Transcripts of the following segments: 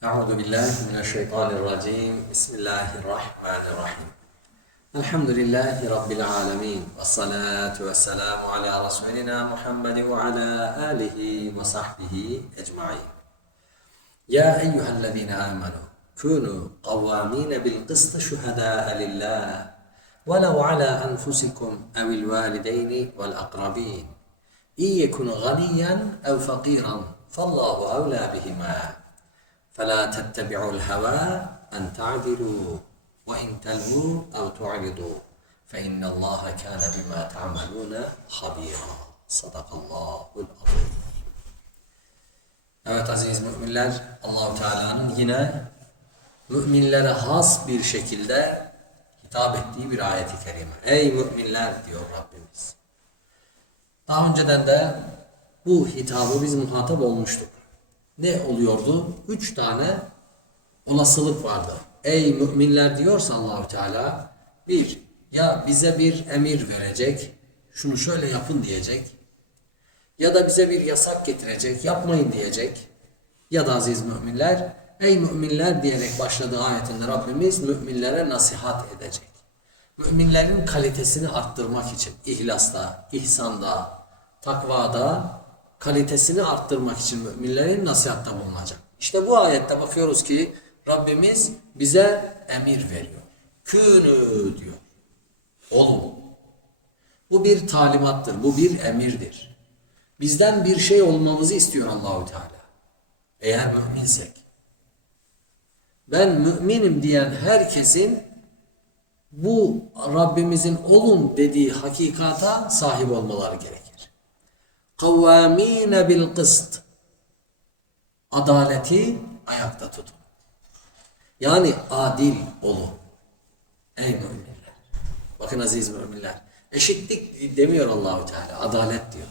أعوذ بالله من الشيطان الرجيم. بسم الله الرحمن الرحيم. الحمد لله رب العالمين والصلاة والسلام على رسولنا محمد وعلى آله وصحبه أجمعين. يا أيها الذين آمنوا كونوا قوامين بالقسط شهداء لله ولو على أنفسكم أو الوالدين والأقربين. إن يكن غنيا أو فقيرا فالله أولى بهما. فلا تتبعوا الهوى أن تعدلوا وإن تلووا أو تعرضوا فإن الله كان بما تعملون خبيرا صدق الله العظيم Evet aziz müminler Allahu Teala'nın yine müminlere has bir şekilde hitap ettiği bir ayeti kerime. Ey müminler diyor Rabbimiz. Daha önceden de bu hitabı biz muhatap olmuştuk. Ne oluyordu? Üç tane olasılık vardı. Ey müminler diyorsa Allahu Teala bir ya bize bir emir verecek, şunu şöyle yapın diyecek. Ya da bize bir yasak getirecek, yapmayın diyecek. Ya da aziz müminler, ey müminler diyerek başladığı ayetinde Rabbimiz müminlere nasihat edecek. Müminlerin kalitesini arttırmak için ihlasta, ihsanda, takvada kalitesini arttırmak için müminlerin nasihatta bulunacak. İşte bu ayette bakıyoruz ki Rabbimiz bize emir veriyor. Künü diyor. Olun. Bu bir talimattır, bu bir emirdir. Bizden bir şey olmamızı istiyor Allahu Teala. Eğer müminsek. Ben müminim diyen herkesin bu Rabbimizin olun dediği hakikata sahip olmaları gerekir. Kavvamine bil kıst. Adaleti ayakta tutun. Yani adil olun. Ey müminler. Bakın aziz müminler. Eşitlik demiyor Allahu Teala. Adalet diyor.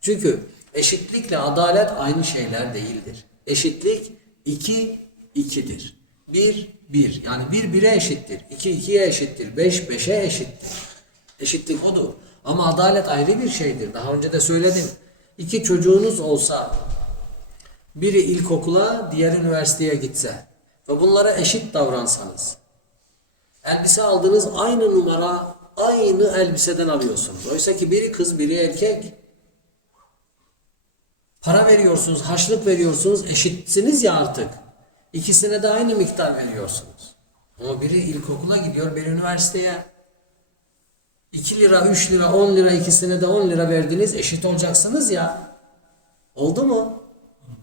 Çünkü eşitlikle adalet aynı şeyler değildir. Eşitlik iki ikidir. Bir bir. Yani bir bire eşittir. İki ikiye eşittir. Beş beşe eşittir. Eşitlik odur. Ama adalet ayrı bir şeydir. Daha önce de söyledim. İki çocuğunuz olsa biri ilkokula, diğeri üniversiteye gitse ve bunlara eşit davransanız elbise aldığınız aynı numara aynı elbiseden alıyorsunuz. Oysa ki biri kız, biri erkek. Para veriyorsunuz, harçlık veriyorsunuz, eşitsiniz ya artık. İkisine de aynı miktar veriyorsunuz. Ama biri ilkokula gidiyor, biri üniversiteye. 2 lira, 3 lira, 10 lira ikisine de 10 lira verdiniz eşit olacaksınız ya. Oldu mu?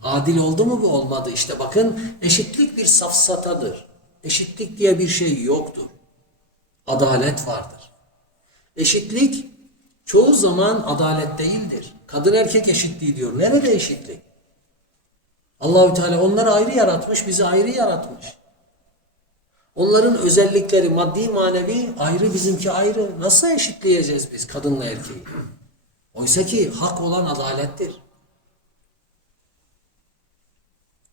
Adil oldu mu bu? Olmadı. İşte bakın eşitlik bir safsatadır. Eşitlik diye bir şey yoktur. Adalet vardır. Eşitlik çoğu zaman adalet değildir. Kadın erkek eşitliği diyor. Nerede eşitlik? Allahü Teala onları ayrı yaratmış, bizi ayrı yaratmış. Onların özellikleri maddi manevi ayrı, bizimki ayrı. Nasıl eşitleyeceğiz biz kadınla erkeği? Oysa ki hak olan adalettir.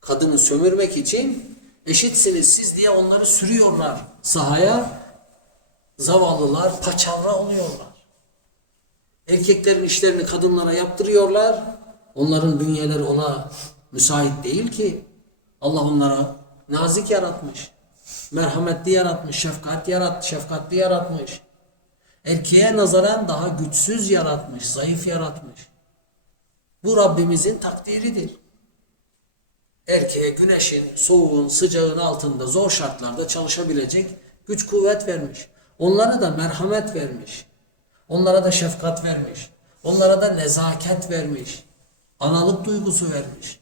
Kadını sömürmek için eşitsiniz siz diye onları sürüyorlar sahaya. Zavallılar paçavra oluyorlar. Erkeklerin işlerini kadınlara yaptırıyorlar. Onların bünyeleri ona müsait değil ki. Allah onlara nazik yaratmış. Merhametli yaratmış, şefkat yarat, şefkatli yaratmış. Erkeğe nazaran daha güçsüz yaratmış, zayıf yaratmış. Bu Rabbimizin takdiridir. Erkeğe güneşin, soğuğun, sıcağın altında zor şartlarda çalışabilecek güç kuvvet vermiş. Onlara da merhamet vermiş. Onlara da şefkat vermiş. Onlara da nezaket vermiş. Analık duygusu vermiş.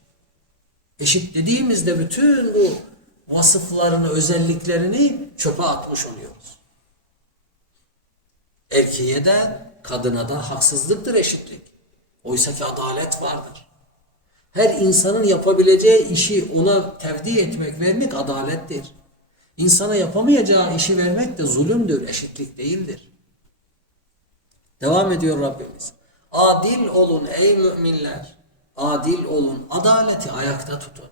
Eşit dediğimizde bütün bu vasıflarını, özelliklerini çöpe atmış oluyoruz. Erkeğe de kadına da haksızlıktır eşitlik. Oysa ki adalet vardır. Her insanın yapabileceği işi ona tevdi etmek, vermek adalettir. İnsana yapamayacağı işi vermek de zulümdür, eşitlik değildir. Devam ediyor Rabbimiz. Adil olun ey müminler. Adil olun. Adaleti ayakta tutun.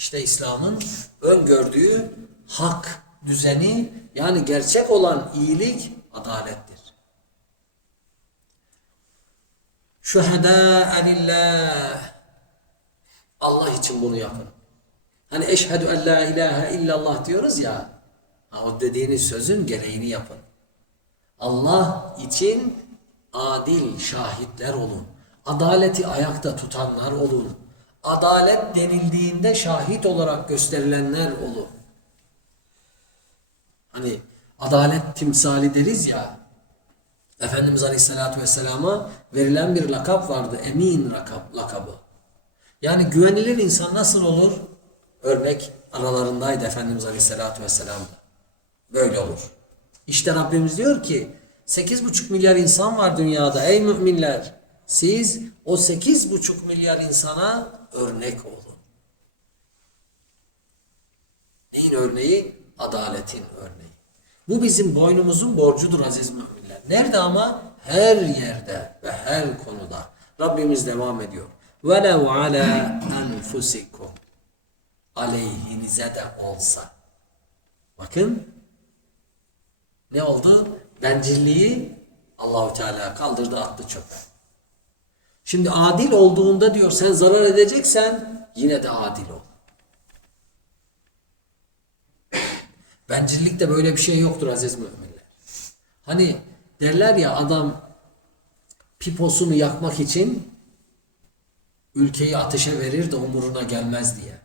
İşte İslam'ın öngördüğü hak düzeni yani gerçek olan iyilik adalettir. Şühedâ lillah. Allah için bunu yapın. Hani eşhedü en la ilahe illallah diyoruz ya. Ha, o dediğiniz sözün gereğini yapın. Allah için adil şahitler olun. Adaleti ayakta tutanlar olun. Adalet denildiğinde şahit olarak gösterilenler olun. Hani adalet timsali deriz ya. Efendimiz Aleyhisselatü Vesselam'a verilen bir lakap vardı. Emin lakap, lakabı. Yani güvenilir insan nasıl olur? Örnek aralarındaydı Efendimiz Aleyhisselatü Vesselam da. Böyle olur. İşte Rabbimiz diyor ki 8,5 milyar insan var dünyada ey müminler. Siz o 8,5 milyar insana örnek olun. Neyin örneği? Adaletin örneği. Bu bizim boynumuzun borcudur aziz müminler. Nerede ama? Her yerde ve her konuda. Rabbimiz devam ediyor. وَلَوْ عَلَى أَنْفُسِكُمْ Aleyhinize de olsa. Bakın ne oldu? Bencilliği Allahu Teala kaldırdı attı çöpe. Şimdi adil olduğunda diyor sen zarar edeceksen yine de adil ol. Bencillikte böyle bir şey yoktur aziz müminler. Hani derler ya adam piposunu yakmak için ülkeyi ateşe verir de umuruna gelmez diye.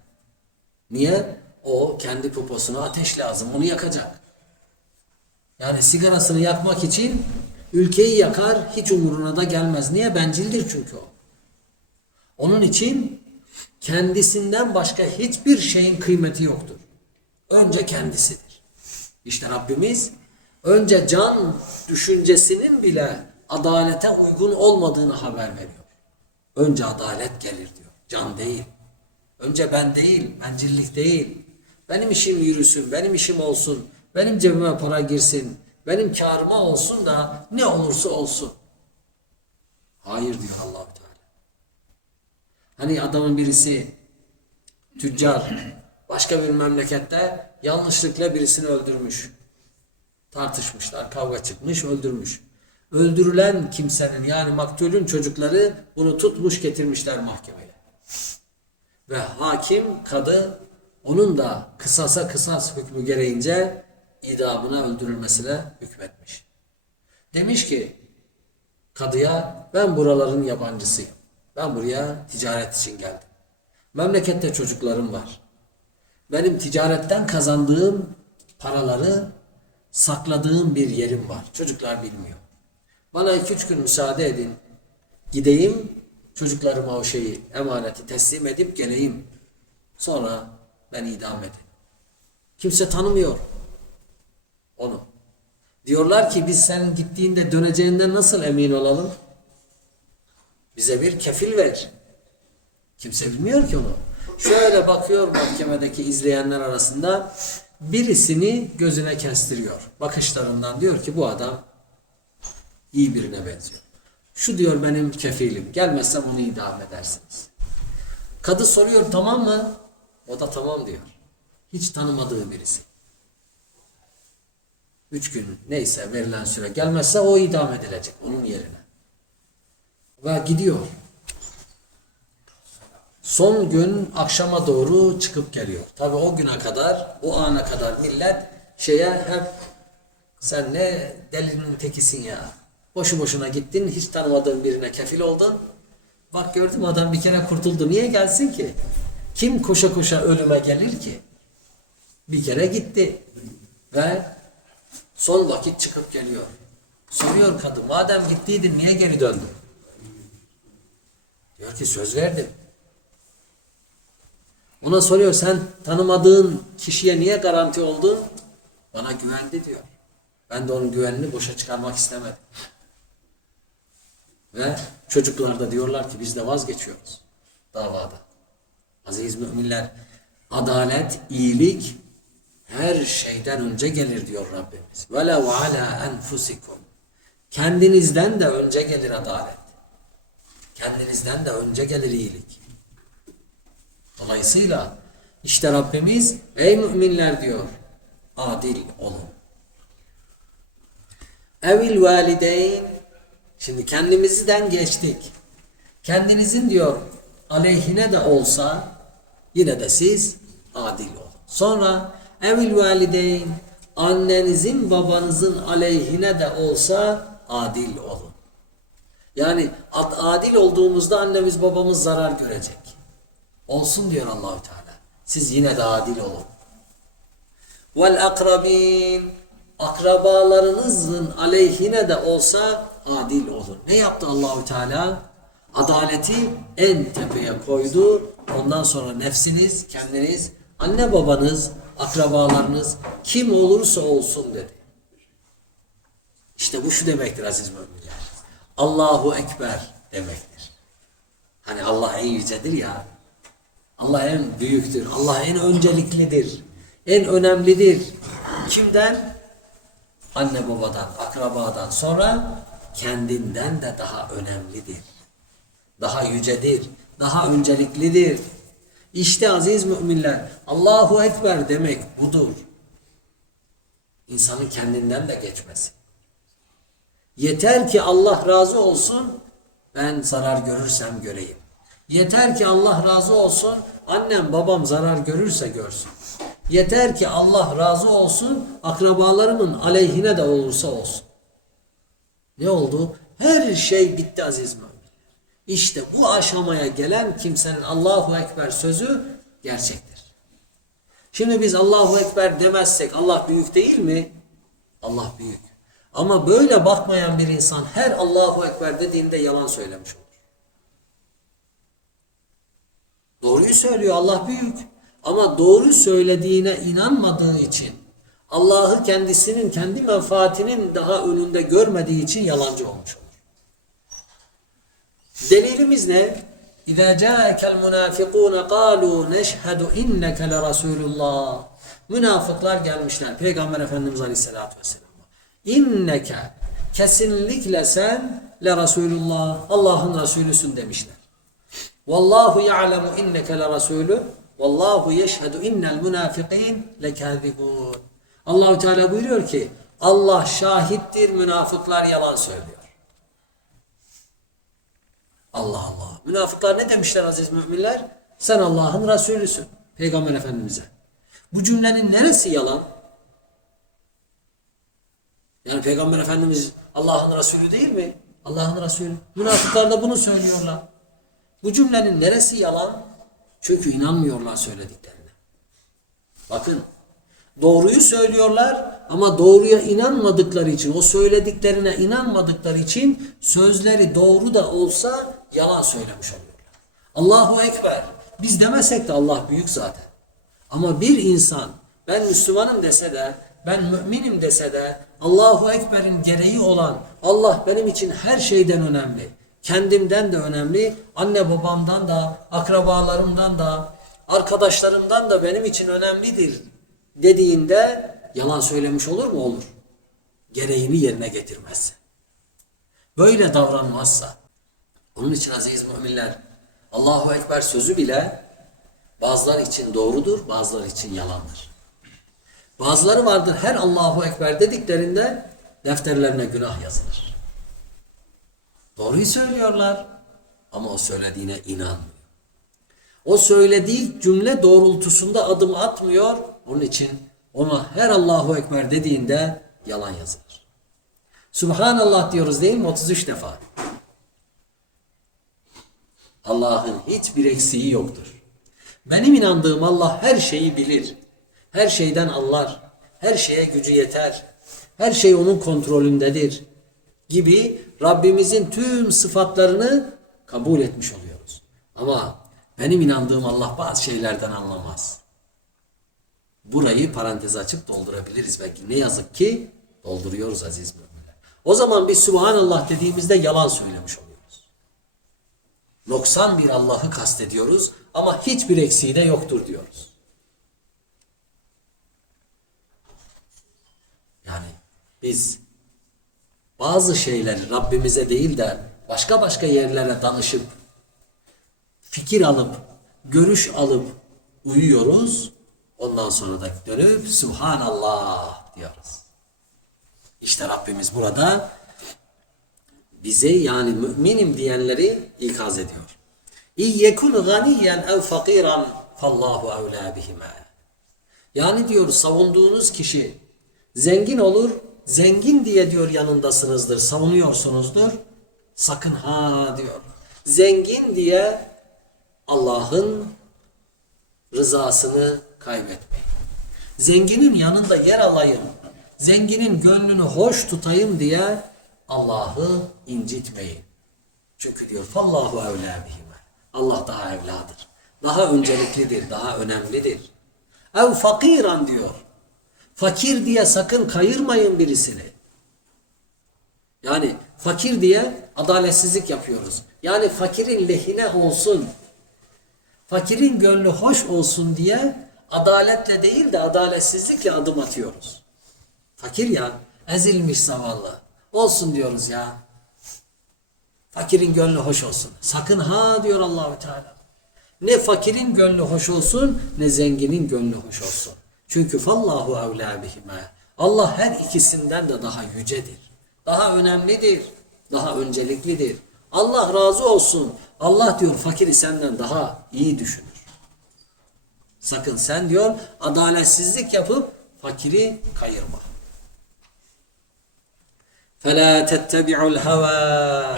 Niye? O kendi piposuna ateş lazım. Onu yakacak. Yani sigarasını yakmak için ülkeyi yakar hiç umuruna da gelmez. Niye? Bencildir çünkü o. Onun için kendisinden başka hiçbir şeyin kıymeti yoktur. Önce kendisidir. İşte Rabbimiz önce can düşüncesinin bile adalete uygun olmadığını haber veriyor. Önce adalet gelir diyor. Can değil. Önce ben değil, bencillik değil. Benim işim yürüsün, benim işim olsun, benim cebime para girsin, benim karıma olsun da ne olursa olsun. Hayır diyor Allahu Teala. Hani adamın birisi tüccar başka bir memlekette yanlışlıkla birisini öldürmüş. Tartışmışlar, kavga çıkmış, öldürmüş. Öldürülen kimsenin yani maktulün çocukları bunu tutmuş getirmişler mahkemeye. Ve hakim, kadı onun da kısasa kısas hükmü gereğince idamına öldürülmesine hükmetmiş. Demiş ki kadıya ben buraların yabancısıyım. Ben buraya ticaret için geldim. Memlekette çocuklarım var. Benim ticaretten kazandığım paraları sakladığım bir yerim var. Çocuklar bilmiyor. Bana iki üç gün müsaade edin. Gideyim çocuklarıma o şeyi emaneti teslim edip geleyim. Sonra ben idam edin. Kimse tanımıyor onu. Diyorlar ki biz sen gittiğinde döneceğinden nasıl emin olalım? Bize bir kefil ver. Kimse bilmiyor ki onu. Şöyle bakıyor mahkemedeki izleyenler arasında birisini gözüne kestiriyor. Bakışlarından diyor ki bu adam iyi birine benziyor. Şu diyor benim kefilim. Gelmezsem onu idam edersiniz. Kadı soruyor tamam mı? O da tamam diyor. Hiç tanımadığı birisi. Üç gün neyse verilen süre gelmezse o idam edilecek onun yerine. Ve gidiyor. Son gün akşama doğru çıkıp geliyor. Tabi o güne kadar, o ana kadar millet şeye hep sen ne delinin tekisin ya. Boşu boşuna gittin, hiç tanımadığın birine kefil oldun. Bak gördüm adam bir kere kurtuldu. Niye gelsin ki? Kim koşa koşa ölüme gelir ki? Bir kere gitti. Ve son vakit çıkıp geliyor. Soruyor kadın, madem gittiydin niye geri döndün? Diyor ki söz verdim. Ona soruyor sen tanımadığın kişiye niye garanti oldun? Bana güvendi diyor. Ben de onun güvenini boşa çıkarmak istemedim. Ve çocuklar da diyorlar ki biz de vazgeçiyoruz davada. Aziz müminler, adalet, iyilik her şeyden önce gelir diyor Rabbimiz. Ve lev ala enfusikum. Kendinizden de önce gelir adalet. Kendinizden de önce gelir iyilik. Dolayısıyla işte Rabbimiz ey müminler diyor adil olun. Evil valideyn şimdi kendimizden geçtik. Kendinizin diyor aleyhine de olsa yine de siz adil olun. Sonra evil valideyn annenizin babanızın aleyhine de olsa adil olun. Yani ad- adil olduğumuzda annemiz babamız zarar görecek. Olsun diyor Allahü Teala. Siz yine de adil olun. Vel akrabin akrabalarınızın aleyhine de olsa adil olun. Ne yaptı Allahü Teala? Adaleti en tepeye koydu. Ondan sonra nefsiniz, kendiniz, anne babanız, akrabalarınız kim olursa olsun dedi. İşte bu şu demektir aziz müminler. Allahu Ekber demektir. Hani Allah en yücedir ya. Allah en büyüktür. Allah en önceliklidir. En önemlidir. Kimden? Anne babadan, akrabadan sonra kendinden de daha önemlidir. Daha yücedir. Daha önceliklidir. İşte aziz müminler Allahu Ekber demek budur. İnsanın kendinden de geçmesi. Yeter ki Allah razı olsun ben zarar görürsem göreyim. Yeter ki Allah razı olsun annem babam zarar görürse görsün. Yeter ki Allah razı olsun akrabalarımın aleyhine de olursa olsun. Ne oldu? Her şey bitti aziz müminler. İşte bu aşamaya gelen kimsenin Allahu Ekber sözü gerçektir. Şimdi biz Allahu Ekber demezsek Allah büyük değil mi? Allah büyük. Ama böyle bakmayan bir insan her Allahu Ekber dediğinde yalan söylemiş olur. Doğruyu söylüyor Allah büyük. Ama doğru söylediğine inanmadığı için Allah'ı kendisinin kendi menfaatinin daha önünde görmediği için yalancı olmuş olur. Delilimiz ne? Ca'akel munafikun qalu neşhedü inneke le Resulullah. Münafıklar gelmişler Peygamber Efendimiz Aleyhisselatü Vesselam. İnneke kesinlikle sen le Resulullah Allah'ın Resulüsün demişler. Vallahu ya'lemu inneke le Resulü Vallahu yeşhedü innel münafikin lekâzibûn. Allahu Teala buyuruyor ki Allah şahittir münafıklar yalan söylüyor. Allah Allah. Münafıklar ne demişler aziz müminler? Sen Allah'ın Resulüsün. Peygamber Efendimiz'e. Bu cümlenin neresi yalan? Yani Peygamber Efendimiz Allah'ın Resulü değil mi? Allah'ın Resulü. Münafıklar da bunu söylüyorlar. Bu cümlenin neresi yalan? Çünkü inanmıyorlar söylediklerine. Bakın doğruyu söylüyorlar ama doğruya inanmadıkları için, o söylediklerine inanmadıkları için sözleri doğru da olsa yalan söylemiş oluyorlar. Allahu Ekber. Biz demesek de Allah büyük zaten. Ama bir insan ben Müslümanım dese de, ben müminim dese de Allahu Ekber'in gereği olan Allah benim için her şeyden önemli. Kendimden de önemli, anne babamdan da, akrabalarımdan da, arkadaşlarımdan da benim için önemlidir dediğinde yalan söylemiş olur mu? Olur. Gereğini yerine getirmezse. Böyle davranmazsa. Onun için aziz müminler Allahu Ekber sözü bile bazıları için doğrudur, bazıları için yalandır. Bazıları vardır her Allahu Ekber dediklerinde defterlerine günah yazılır. Doğruyu söylüyorlar ama o söylediğine inanmıyor. O söylediği cümle doğrultusunda adım atmıyor. Onun için ona her Allahu Ekber dediğinde yalan yazılır. Subhanallah diyoruz değil mi? 33 defa. Allah'ın hiçbir eksiği yoktur. Benim inandığım Allah her şeyi bilir. Her şeyden anlar. Her şeye gücü yeter. Her şey onun kontrolündedir. Gibi Rabbimizin tüm sıfatlarını kabul etmiş oluyoruz. Ama benim inandığım Allah bazı şeylerden anlamaz. Burayı parantez açıp doldurabiliriz belki. Ne yazık ki dolduruyoruz aziz müminler. O zaman biz Subhanallah dediğimizde yalan söylemiş oluyoruz. Noksan bir Allah'ı kastediyoruz ama hiçbir eksiği de yoktur diyoruz. Yani biz bazı şeyleri Rabbimize değil de başka başka yerlere danışıp fikir alıp görüş alıp uyuyoruz. Ondan sonra da dönüp Subhanallah diyoruz. İşte Rabbimiz burada bize yani müminim diyenleri ikaz ediyor. İyyekun ganiyen ev fakiran fallahu evlâ bihime. Yani diyor savunduğunuz kişi zengin olur, zengin diye diyor yanındasınızdır, savunuyorsunuzdur. Sakın ha diyor. Zengin diye Allah'ın rızasını kaybetmeyin. Zenginin yanında yer alayım, zenginin gönlünü hoş tutayım diye Allah'ı incitmeyin. Çünkü diyor fallahu evlâ bihime. Allah daha evladır. Daha önceliklidir, daha önemlidir. Ev fakiran diyor. Fakir diye sakın kayırmayın birisini. Yani fakir diye adaletsizlik yapıyoruz. Yani fakirin lehine olsun. Fakirin gönlü hoş olsun diye adaletle değil de adaletsizlikle adım atıyoruz. Fakir ya, ezilmiş zavallı. Olsun diyoruz ya. Fakirin gönlü hoş olsun. Sakın ha diyor Allahü Teala. Ne fakirin gönlü hoş olsun ne zenginin gönlü hoş olsun. Çünkü fallahu evlâ bihime. Allah her ikisinden de daha yücedir. Daha önemlidir. Daha önceliklidir. Allah razı olsun. Allah diyor fakiri senden daha iyi düşünür. Sakın sen diyor adaletsizlik yapıp fakiri kayırma. فَلَا تَتَّبِعُوا الْهَوَى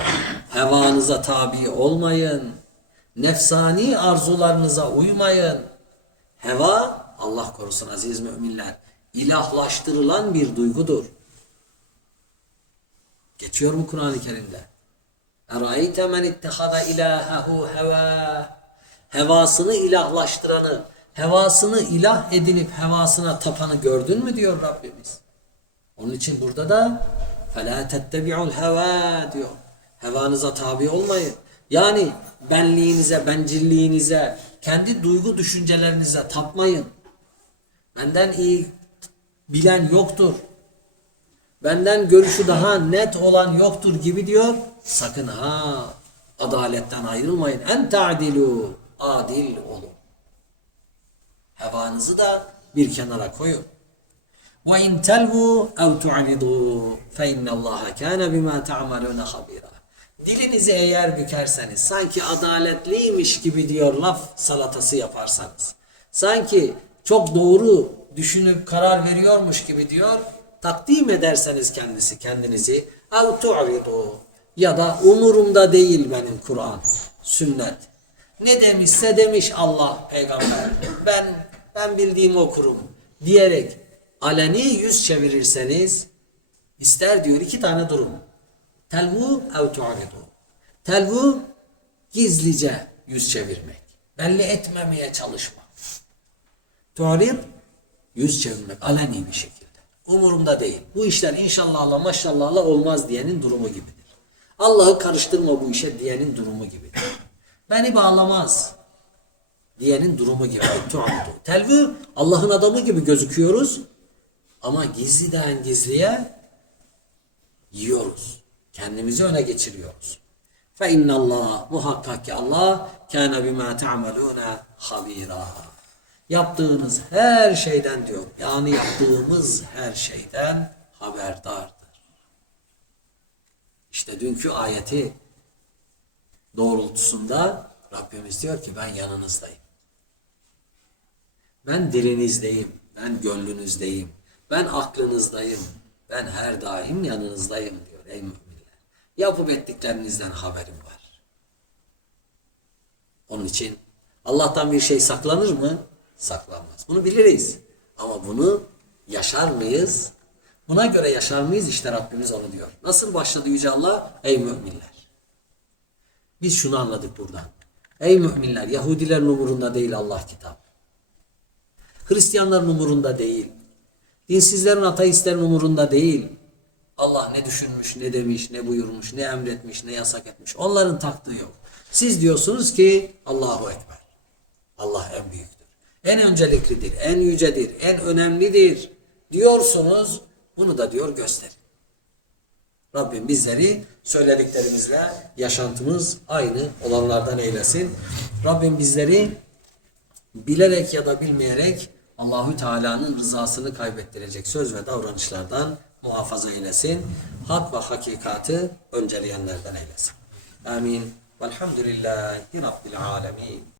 Hevanıza tabi olmayın. Nefsani arzularınıza uymayın. Heva, Allah korusun aziz müminler, ilahlaştırılan bir duygudur. Geçiyor mu Kur'an-ı Kerim'de? اَرَأَيْتَ مَنِ اتَّخَذَ اِلَٰهَهُ هَوَى Hevasını ilahlaştıranı, hevasını ilah edinip hevasına tapanı gördün mü diyor Rabbimiz. Onun için burada da فَلَا تَتَّبِعُوا الْهَوَى diyor. Hevanıza tabi olmayın. Yani benliğinize, bencilliğinize, kendi duygu düşüncelerinize tapmayın. Benden iyi bilen yoktur. Benden görüşü daha net olan yoktur gibi diyor. Sakın ha adaletten ayrılmayın. En ta'dilu adil olun. Hevanızı da bir kenara koyun. وَاِنْ تَلْوُوا اَوْ تُعْرِضُوا فَاِنَّ اللّٰهَ كَانَ بِمَا تَعْمَلُونَ خَبِيرًا Dilinizi eğer bükerseniz, sanki adaletliymiş gibi diyor laf salatası yaparsanız, sanki çok doğru düşünüp karar veriyormuş gibi diyor, takdim ederseniz kendisi kendinizi, اَوْ تُعْرِضُوا ya da umurumda değil benim Kur'an, sünnet. Ne demişse demiş Allah peygamber. Ben ben bildiğimi okurum diyerek aleni yüz çevirirseniz ister diyor iki tane durum. Telvu ev tu'ridu. Telvu gizlice yüz çevirmek. Belli etmemeye çalışma. Tu'rid yüz çevirmek aleni bir şekilde. Umurumda değil. Bu işler inşallahla maşallahla olmaz diyenin durumu gibidir. Allah'ı karıştırma bu işe diyenin durumu gibidir. Beni bağlamaz diyenin durumu gibi. Telvu Allah'ın adamı gibi gözüküyoruz ama gizliden gizliye yiyoruz. Kendimizi öne geçiriyoruz. Fe innallah muhakkak ki Allah kana bima ta'maluna habira. Yaptığınız her şeyden diyor. Yani yaptığımız her şeyden haberdardır. İşte dünkü ayeti doğrultusunda Rabbimiz diyor ki ben yanınızdayım. Ben dilinizdeyim. Ben gönlünüzdeyim. Ben aklınızdayım. Ben her daim yanınızdayım diyor ey müminler. Yapıp ettiklerinizden haberim var. Onun için Allah'tan bir şey saklanır mı? Saklanmaz. Bunu biliriz. Ama bunu yaşar mıyız? Buna göre yaşar mıyız? İşte Rabbimiz onu diyor. Nasıl başladı Yüce Allah? Ey müminler. Biz şunu anladık buradan. Ey müminler, Yahudilerin umurunda değil Allah kitap. Hristiyanların umurunda değil. Dinsizlerin, ateistlerin umurunda değil. Allah ne düşünmüş, ne demiş, ne buyurmuş, ne emretmiş, ne yasak etmiş. Onların taktığı yok. Siz diyorsunuz ki Allahu Ekber. Allah en büyüktür. En önceliklidir, en yücedir, en önemlidir diyorsunuz. Bunu da diyor gösterin. Rabbim bizleri söylediklerimizle yaşantımız aynı olanlardan eylesin. Rabbim bizleri bilerek ya da bilmeyerek Allahü Teala'nın rızasını kaybettirecek söz ve davranışlardan muhafaza eylesin. Hak ve hakikatı önceleyenlerden eylesin. Amin. Velhamdülillahi Rabbil alemin.